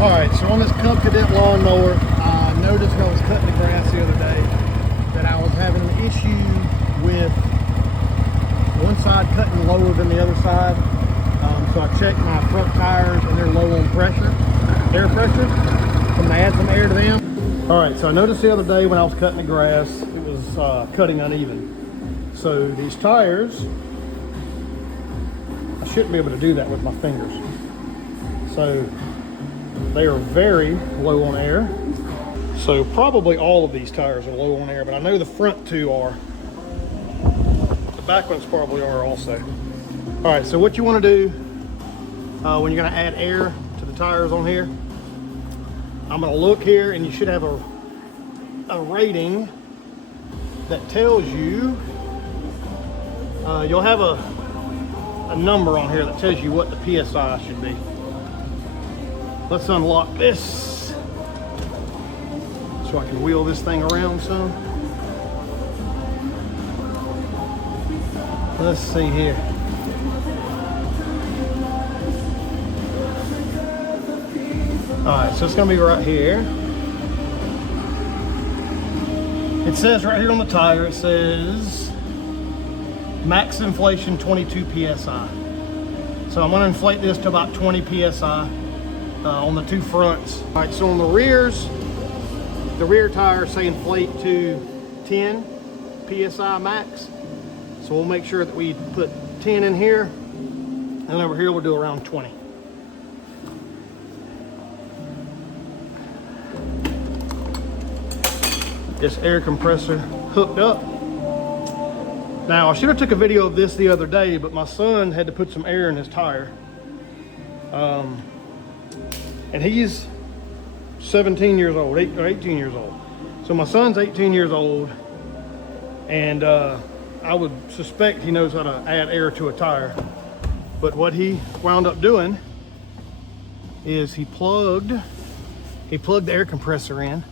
Alright, so on this Cub Cadet lawnmower, I noticed when I was cutting the grass the other day that I was having an issue with one side cutting lower than the other side. So I checked my front tires and they're low on pressure, air pressure. I'm gonna add some air to them. Alright, so I noticed the other day when I was cutting the grass, it was cutting uneven. So these tires, I shouldn't be able to do that with my fingers. So they are very low on air. So probably all of these tires are low on air, but I know the front two are. The back ones probably are also. All right, so what you want to do when you're going to add air to the tires on here, I'm going to look here and you should have a rating that tells you, you'll have a number on here that tells you what the PSI should be. Let's unlock this so I can wheel this thing around some. Let's see here. All right, so it's gonna be right here. It says right here on the tire, it says max inflation 22 PSI. So I'm gonna inflate this to about 20 PSI. On the two fronts. All right, so on the rears, the rear tires say inflate to 10 PSI max. So we'll make sure that we put 10 in here, and over here we'll do around 20. This air compressor hooked up. Now I should have took a video of this the other day, but my son had to put some air in his tire. And he's 17 years old, 18 years old. So my son's 18 years old, and I would suspect he knows how to add air to a tire. But what he wound up doing is he plugged the air compressor in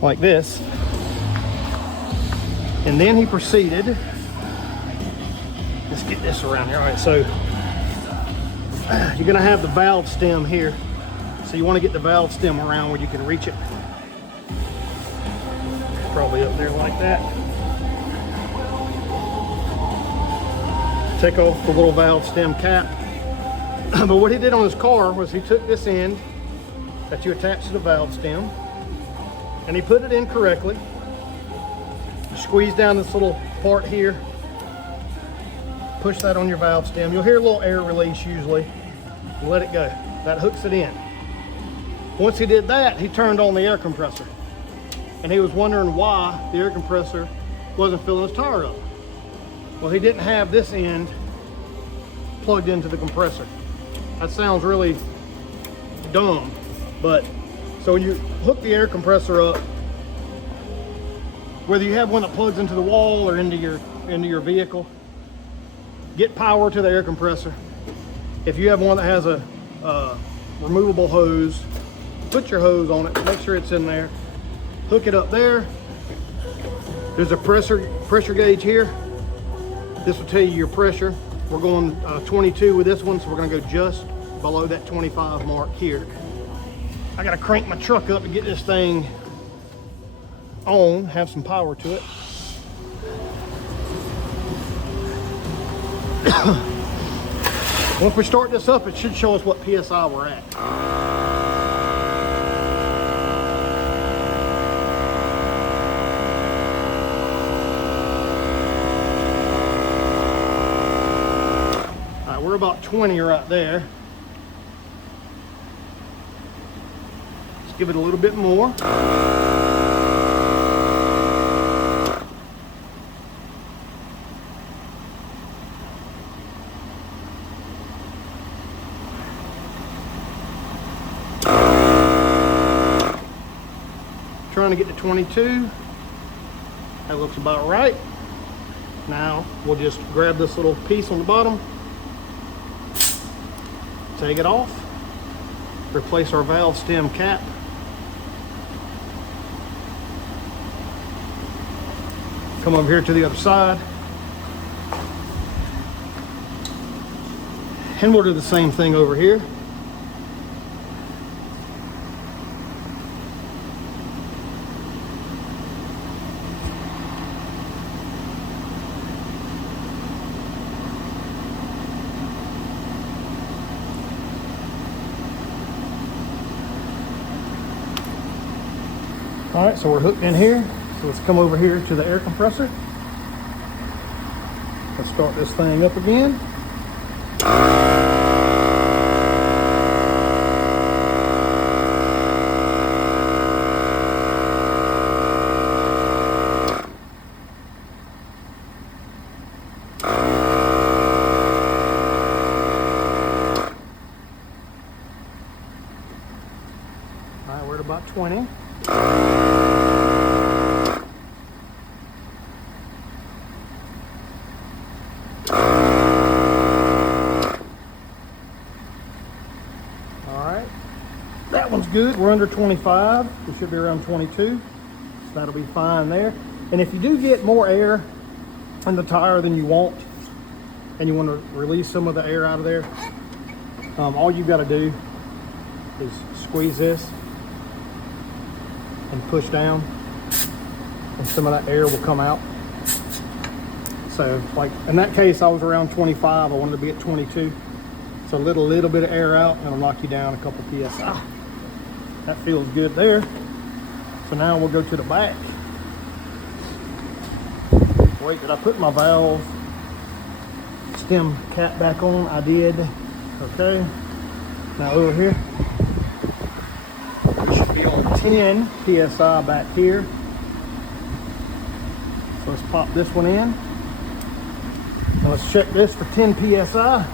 like this, and then he proceeded. Let's get this around here. All right, so you're gonna have the valve stem here. So you wanna get the valve stem around where you can reach it. Probably up there like that. Take off the little valve stem cap. But what he did on his car was he took this end that you attach to the valve stem and he put it in correctly. You squeeze down this little part here. Push that on your valve stem. You'll hear a little air release usually. And let it go. That hooks it in. Once he did that, he turned on the air compressor. And he was wondering why the air compressor wasn't filling his tire up. Well, he didn't have this end plugged into the compressor. That sounds really dumb, but so when you hook the air compressor up, whether you have one that plugs into the wall or into your vehicle, get power to the air compressor. If you have one that has a removable hose, put your hose on it, make sure it's in there. Hook it up there. There's a pressure gauge here. This will tell you your pressure. We're going 22 with this one, so we're gonna go just below that 25 mark here. I gotta crank my truck up to get this thing on, have some power to it. Once we start this up, it should show us what PSI we're at. All right, we're about 20 right there. Let's give it a little bit more. Trying to get to 22. That looks about right. Now we'll just grab this little piece on the bottom, take it off, replace our valve stem cap. Come over here to the other side. And we'll do the same thing over here. All right, so we're hooked in here. So let's come over here to the air compressor. Let's start this thing up again. All right, we're at about 20. That one's good. We're under 25. We should be around 22. So that'll be fine there. And if you do get more air in the tire than you want, and you want to release some of the air out of there, all you've got to do is squeeze this and push down, and some of that air will come out. So like in that case, I was around 25. I wanted to be at 22. So a little bit of air out, and it'll knock you down a couple PSI. That feels good there. So now we'll go to the back. Wait, did I put my valve stem cap back on? I did. Okay. Now over here, we should be on 10 PSI back here. So let's pop this one in. Now let's check this for 10 PSI.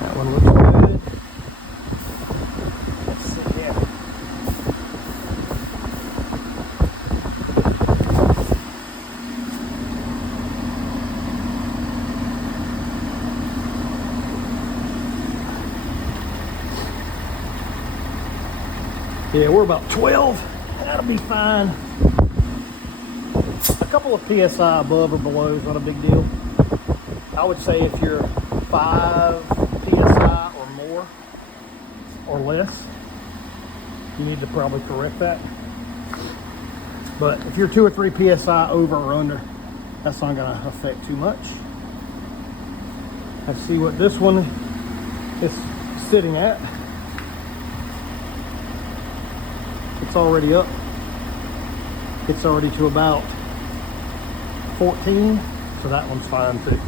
That one looks good. Let's see here. Yeah, we're about 12. That'll be fine. A couple of PSI above or below is not a big deal. I would say if you're 5 PSI or more or less, you need to probably correct that. But if you're 2 or 3 PSI over or under, that's not going to affect too much. Let's see what this one is sitting at. It's already up. It's already to about 14, so that one's fine too.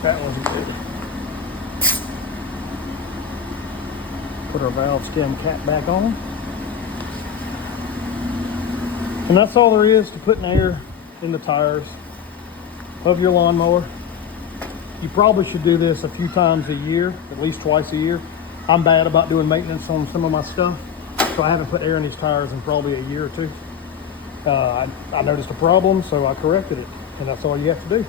That one's good. Put our valve stem cap back on. And that's all there is to putting air in the tires of your lawnmower. You probably should do this a few times a year, at least twice a year. I'm bad about doing maintenance on some of my stuff, so I haven't put air in these tires in probably a year or two. I noticed a problem, so I corrected it, and that's all you have to do.